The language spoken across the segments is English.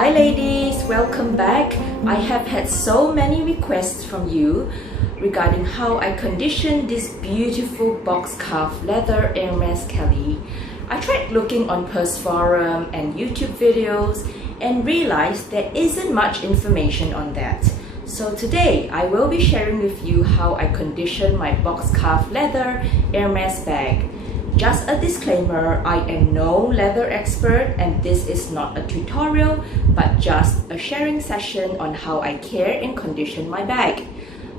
Hi ladies, welcome back. I have had so many requests from you regarding how I condition this beautiful box cuff leather Hermes Kelly. I tried looking on Purse Forum and YouTube videos and realized there isn't much information on that. So today I will be sharing with you how I condition my box cuff leather Hermes bag. Just a disclaimer, I am no leather expert and this is not a tutorial but just a sharing session on how I care and condition my bag.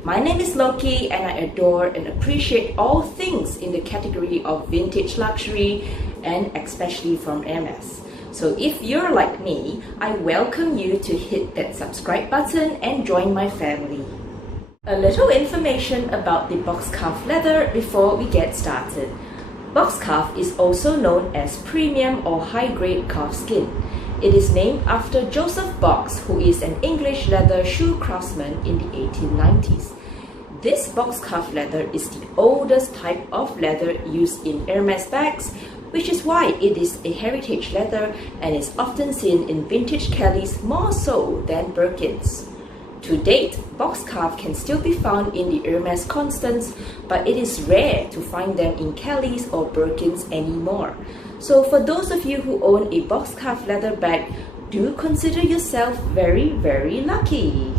My name is Lokie and I adore and appreciate all things in the category of vintage luxury and especially from Hermes. So if you're like me, I welcome you to hit that subscribe button and join my family. A little information about the box cuff leather before we get started. Box cuff is also known as premium or high-grade calf skin. It is named after Joseph Box, who is an English leather shoe craftsman in the 1890s. This box cuff leather is the oldest type of leather used in Hermes bags, which is why it is a heritage leather and is often seen in vintage Kellys more so than Birkins. To date, box cuff can still be found in the Hermes Constance, but it is rare to find them in Kellys or Birkins anymore. So for those of you who own a box cuff leather bag, do consider yourself very lucky.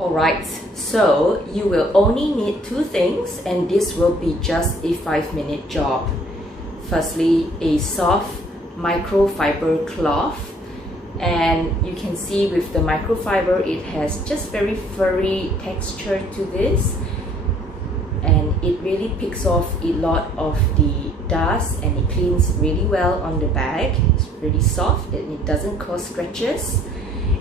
Alright, so you will only need two things and this will be just a 5-minute job. Firstly, a soft microfiber cloth. And you can see with the microfiber it has just very furry texture to this, and it really picks off a lot of the dust and it cleans really well on the bag. It's really soft and it doesn't cause scratches.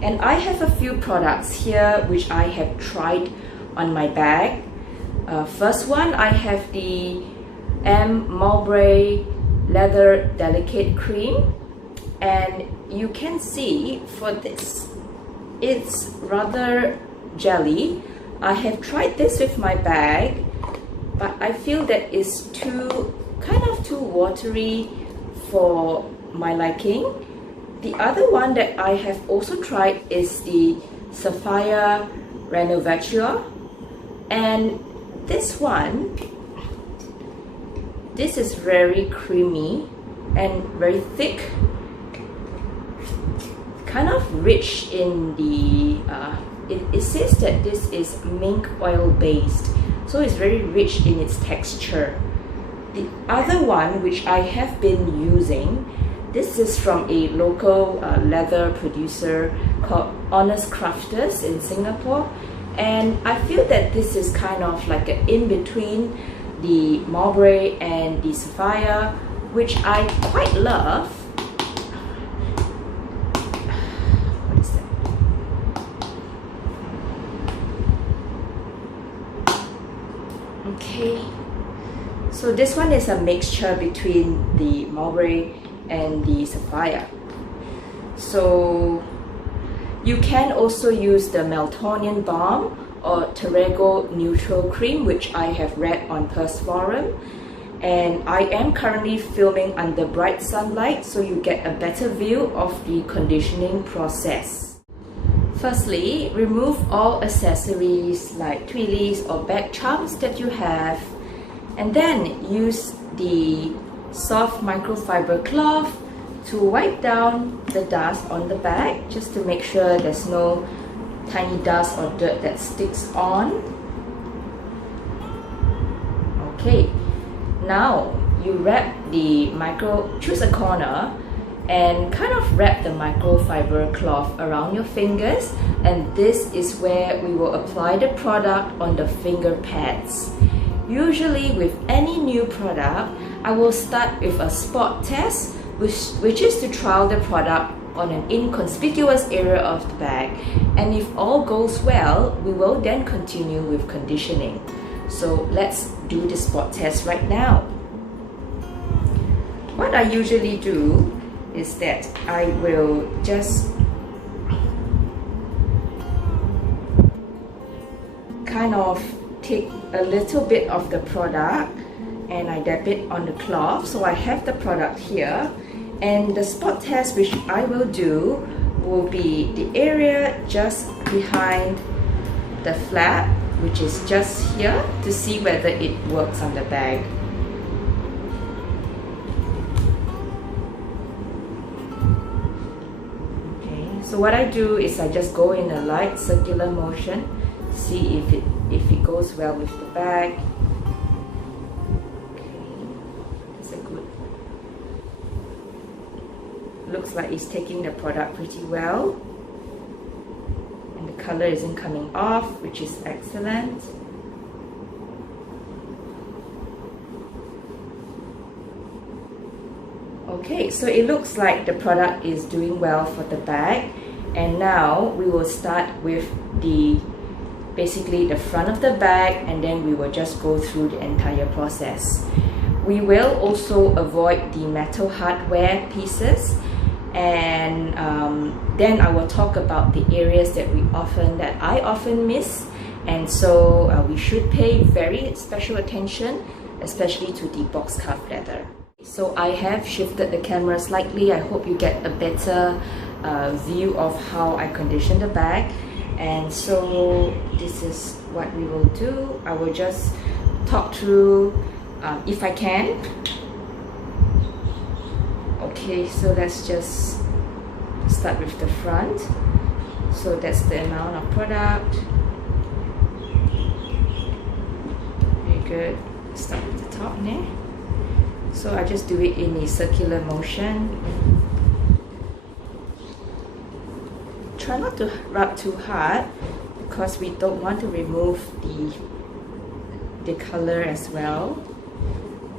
And I have a few products here which I have tried on my bag. First one, I have the M. Mowbray Leather Delicate Cream, and you can see for this it's rather jelly. I have tried this with my bag but I feel that it's kind of too watery for my liking. The other one that I have also tried is the Sapphire Renovature, and this is very creamy and very thick, kind of rich in the it says that this is mink oil based, so it's very rich in its texture. The other one which I have been using, this is from a local leather producer called Honest Crafters in Singapore, and I feel that this is kind of like an in-between the Mowbray and the Sapphire, which I quite love. Okay, so this one is a mixture between the Mowbray and the Sapphire. So you can also use the Meltonian Balm or Terrego Neutral Cream, which I have read on Purse Forum. And I am currently filming under bright sunlight, so you get a better view of the conditioning process. Firstly, remove all accessories like twillies or bag charms that you have, and then use the soft microfiber cloth to wipe down the dust on the bag, just to make sure there's no tiny dust or dirt that sticks on. Okay, now you wrap the choose a corner and kind of wrap the microfiber cloth around your fingers, and this is where we will apply the product on the finger pads. Usually with any new product, I will start with a spot test, which is to trial the product on an inconspicuous area of the bag, and if all goes well, we will then continue with conditioning. So let's do the spot test right now. What I usually do is that I will just kind of take a little bit of the product and I dab it on the cloth. So I have the product here, and the spot test which I will do will be the area just behind the flap, which is just here, to see whether it works on the bag. Okay, so what I do is I just go in a light circular motion, see if it goes well with the bag. Looks like it's taking the product pretty well, and the color isn't coming off, which is excellent. Okay, so it looks like the product is doing well for the bag, and now we will start with basically the front of the bag, and then we will just go through the entire process. We will also avoid the metal hardware pieces, and then I will talk about the areas that I often miss, and so we should pay very special attention, especially to the box cuff leather. So I have shifted the camera slightly. I hope you get a better view of how I condition the bag. And so this is what we will do. I will just talk through if I can. Okay, so let's just start with the front. So that's the amount of product. Very good. Start with the top there. So I just do it in a circular motion. Try not to rub too hard because we don't want to remove the color as well.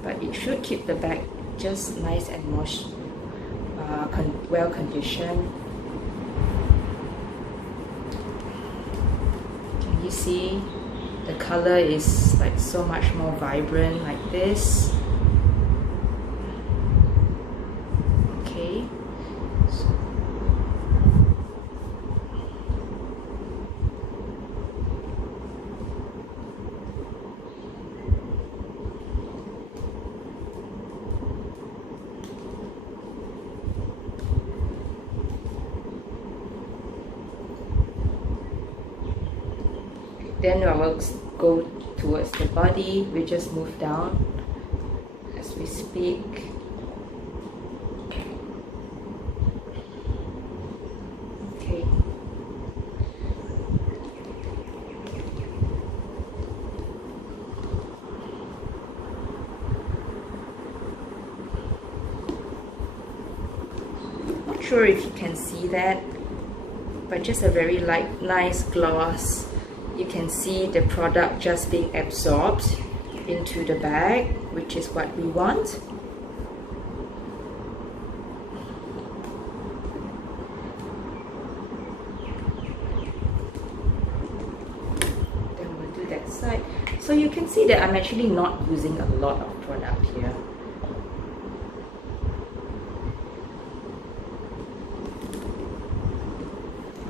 But it should keep the bag just nice and well conditioned. Can you see the color is like so much more vibrant like this? Okay. Then I will go towards the body. We just move down as we speak. Okay. Not sure if you can see that, but just a very light, nice gloss. You can see the product just being absorbed into the bag, which is what we want. Then we'll do that side. So you can see that I'm actually not using a lot of product here.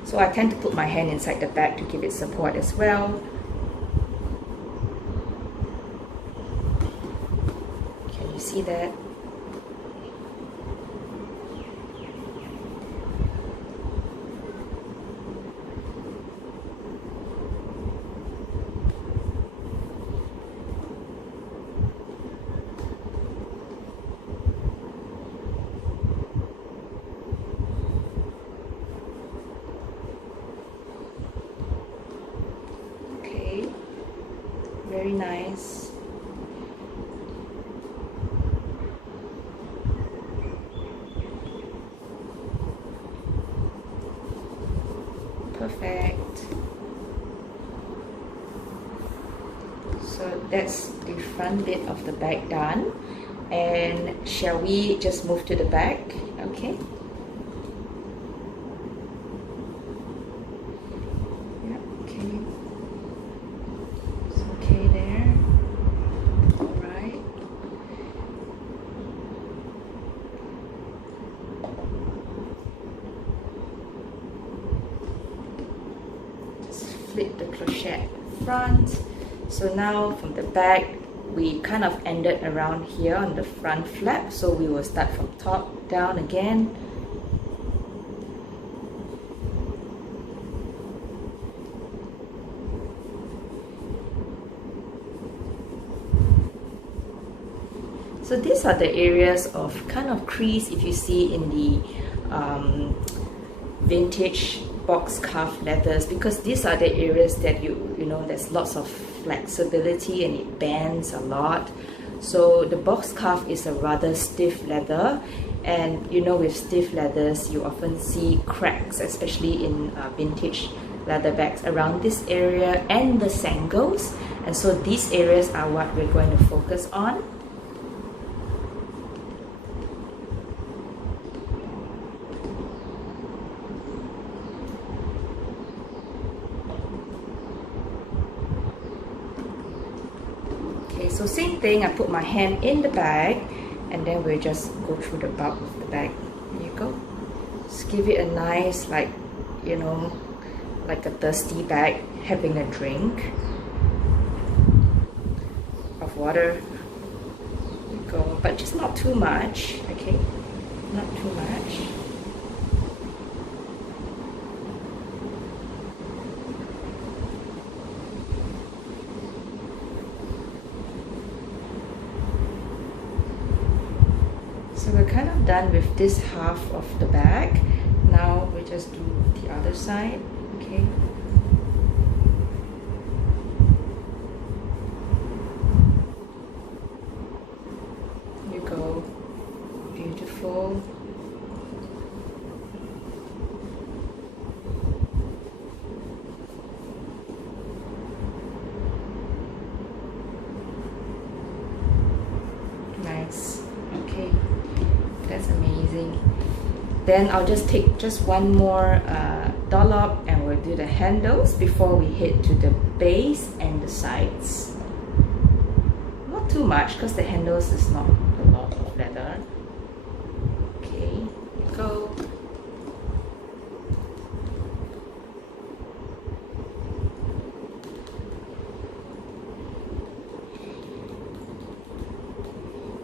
So I tend to put my hand inside the bag to give it support as well. Can you see that? Very nice. Perfect. So that's the front bit of the bag done. And shall we just move to the back? Okay. Flip the clochette front. So now from the back, we kind of ended around here on the front flap, so we will start from top down again. So these are the areas of kind of crease if you see in the vintage box calf leathers, because these are the areas that you know there's lots of flexibility and it bends a lot. So the box calf is a rather stiff leather, and you know with stiff leathers you often see cracks, especially in vintage leather bags around this area and the sangles, and so these areas are what we're going to focus on. Okay, so same thing, I put my hand in the bag and then we'll just go through the bulk of the bag. There you go. Just give it a nice, like, you know, like a thirsty bag having a drink of water. There you go, but just not too much, okay? Not too much. So we're kind of done with this half of the bag. Now we just do the other side, okay? Here you go, beautiful. Nice, okay. That's amazing. Then I'll just take just one more dollop and we'll do the handles before we head to the base and the sides. Not too much because the handles is not a lot of leather. Okay, go.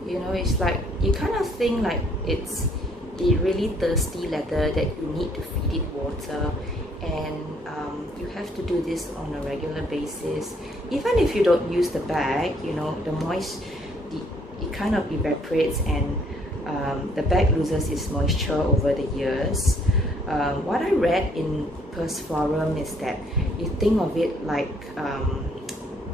You know, it's like you kind of think like it's the really thirsty leather that you need to feed it water, and you have to do this on a regular basis. Even if you don't use the bag, you know, it kind of evaporates, and the bag loses its moisture over the years. What I read in Purse Forum is that you think of it like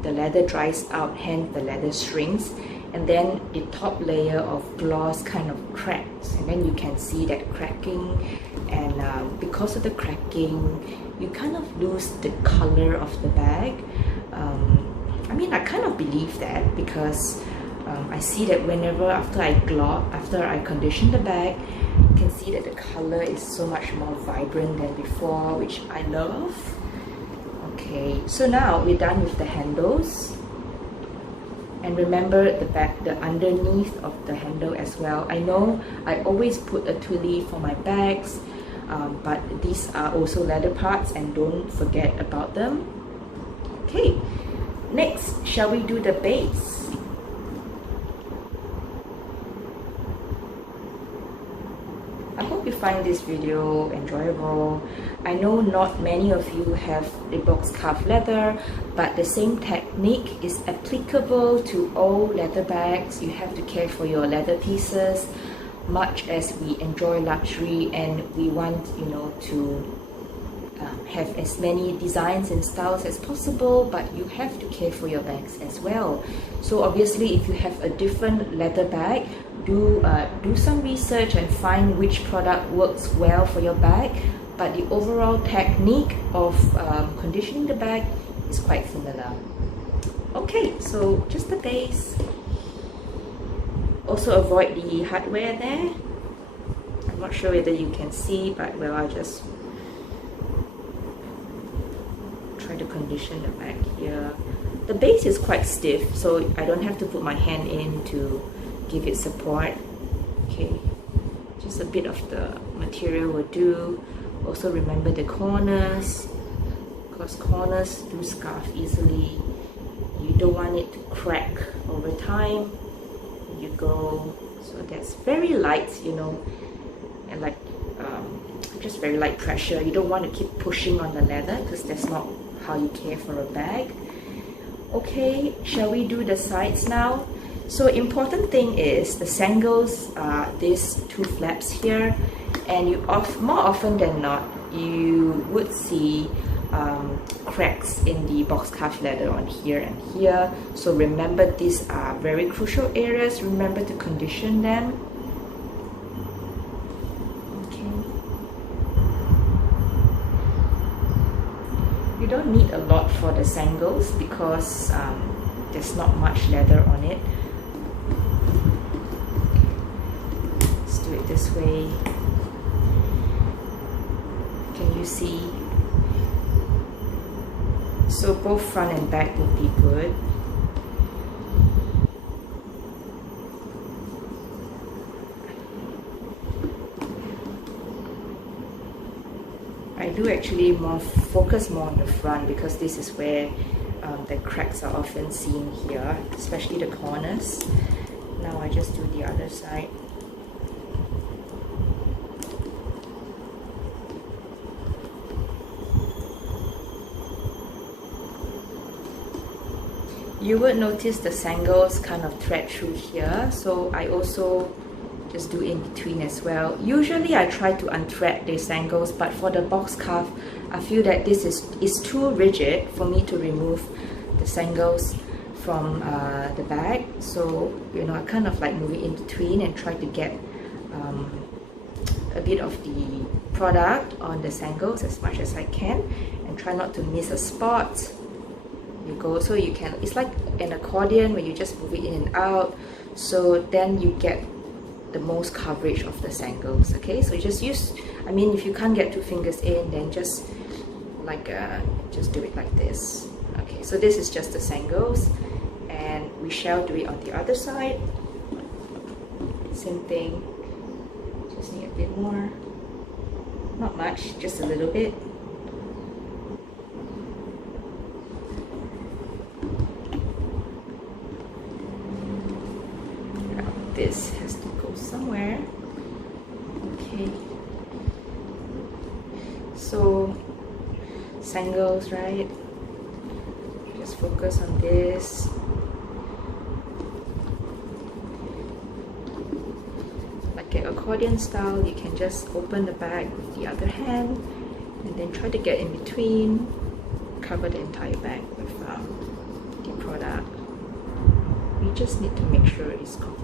the leather dries out, hence the leather shrinks, and then the top layer of gloss kind of cracks, and then you can see that cracking, and because of the cracking you kind of lose the color of the bag. I mean, I kind of believe that because I see that whenever after I condition the bag, you can see that the color is so much more vibrant than before, which I love. Okay, so now we're done with the handles. And remember the underneath of the handle as well. I know I always put a tule for my bags, but these are also leather parts and don't forget about them. Okay, next, shall we do the base? I hope you find this video enjoyable. I know not many of you have a box calf leather, but the same technique is applicable to all leather bags. You have to care for your leather pieces, much as we enjoy luxury and we want, you know, to have as many designs and styles as possible, but you have to care for your bags as well. So obviously, if you have a different leather bag, do some research and find which product works well for your bag. But the overall technique of conditioning the bag is quite similar. Okay, so just the base. Also avoid the hardware there. I'm not sure whether you can see, but well, I'll just try to condition the bag here. The base is quite stiff, so I don't have to put my hand in to give it support. Okay, just a bit of the material will do. Also remember the corners, because corners do scarf easily. You don't want it to crack over time. You go, so that's very light, you know, and like just very light pressure. You don't want to keep pushing on the leather because that's not how you care for a bag. Okay, shall we do the sides now? So important thing is the sangles are these two flaps here, and more often than not you would see cracks in the boxscarf leather on here and here. So remember, these are very crucial areas. Remember to condition them. Okay. You don't need a lot for the sangles because there's not much leather on it. Let's do it this way. Can you see? So both front and back would be good. I do actually focus more on the front because this is where the cracks are often seen here, especially the corners. Now I just do the other side. You would notice the sangles kind of thread through here, so I also just do in between as well. Usually I try to unthread the sangles, but for the box cuff I feel that this is too rigid for me to remove the sangles from the bag. So you know, I kind of like move it in between and try to get a bit of the product on the sangles as much as I can, and try not to miss a spot. You go, so you can, it's like an accordion where you just move it in and out, so then you get the most coverage of the sangles. Okay, so you just use, I mean, if you can't get 2 fingers in, then just like just do it like this. Okay, so this is just the sangles, and we shall do it on the other side. Same thing, just need a bit more, not much, just a little bit. This has to go somewhere. Okay, so sangles, right? Just focus on this. Like an accordion style, you can just open the bag with the other hand and then try to get in between, cover the entire bag with the product. We just need to make sure it's completely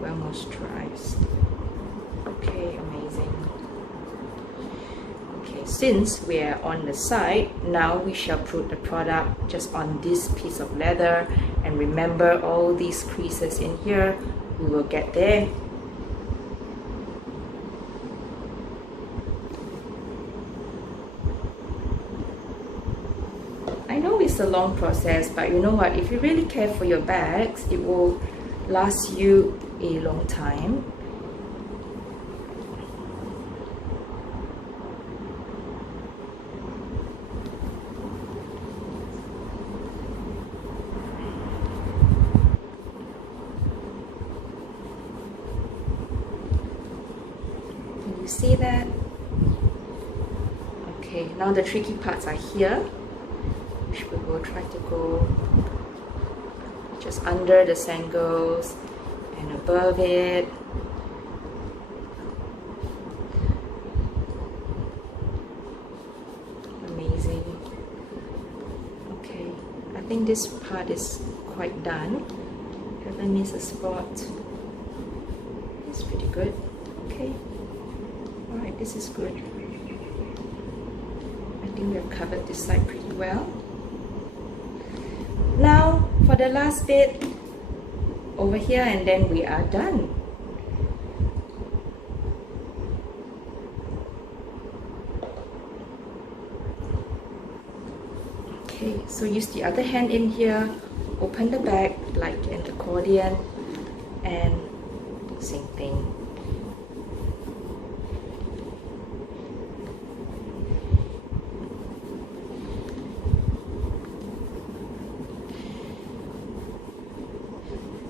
well moisturized. Okay, amazing. Okay, since we are on the side, now we shall put the product just on this piece of leather, and remember all these creases in here, we will get there. I know it's a long process, but you know what, if you really care for your bags, it will last you a long time. Can you see that? Okay, now the tricky parts are here, which we will try to go just under the sangles and above it. Amazing. Okay, I think this part is quite done. Haven't missed a spot. It's pretty good. Okay. Alright, this is good. I think we've covered this side pretty well. Now for the last bit over here, and then we are done. Okay, so use the other hand in here, open the bag like an accordion, and same thing.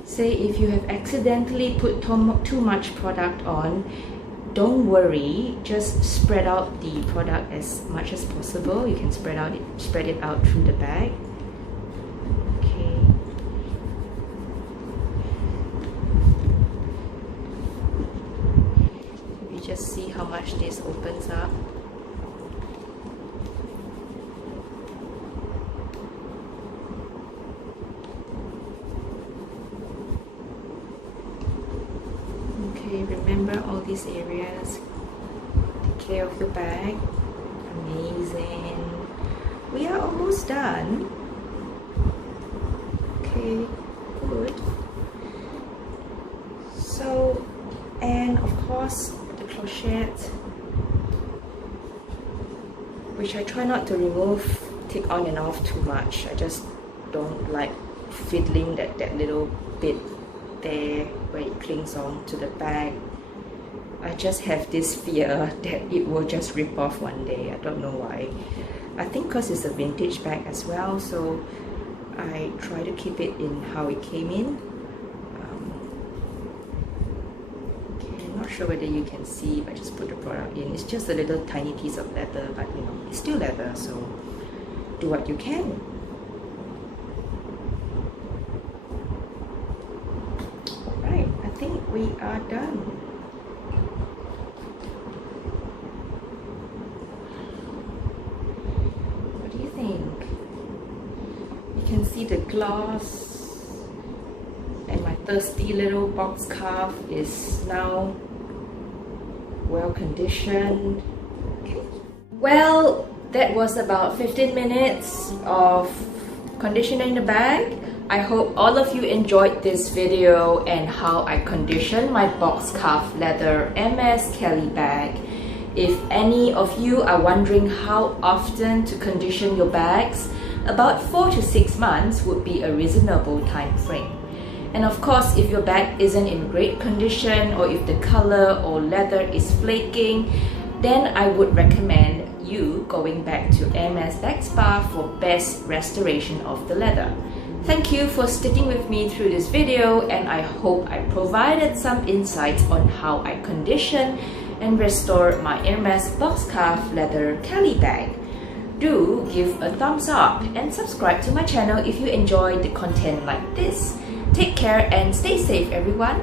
Say if you have accidentally put too much product on, don't worry, just spread out the product as much as possible. You can spread it out through the bag. Okay. much this opens up. Okay, remember all these areas. Take care of your bag. Amazing. We are almost done. Okay, good. So, and of course the clochette, which I try not to remove, take on and off too much. I just don't like fiddling that little bit there where it clings on to the bag. I just have this fear that it will just rip off one day. I don't know why. I think because it's a vintage bag as well, so I try to keep it in how it came in. Okay, I'm not sure whether you can see if I just put the product in. It's just a little tiny piece of leather, but you know, it's still leather, so do what you can. Alright, I think we are done. You can see the gloss, and my thirsty little box scarf is now well conditioned. Okay. Well, that was about 15 minutes of conditioning the bag. I hope all of you enjoyed this video and how I condition my box scarf leather Hermes Kelly bag. If any of you are wondering how often to condition your bags, about 4 to 6 months would be a reasonable time frame. And of course, if your bag isn't in great condition or if the color or leather is flaking, then I would recommend you going back to Hermes Bag Spa for best restoration of the leather. Thank you for sticking with me through this video, and I hope I provided some insights on how I condition and restore my Hermes box scarf leather Kelly bag. Do give a thumbs up and subscribe to my channel if you enjoyed the content like this. Take care and stay safe, everyone.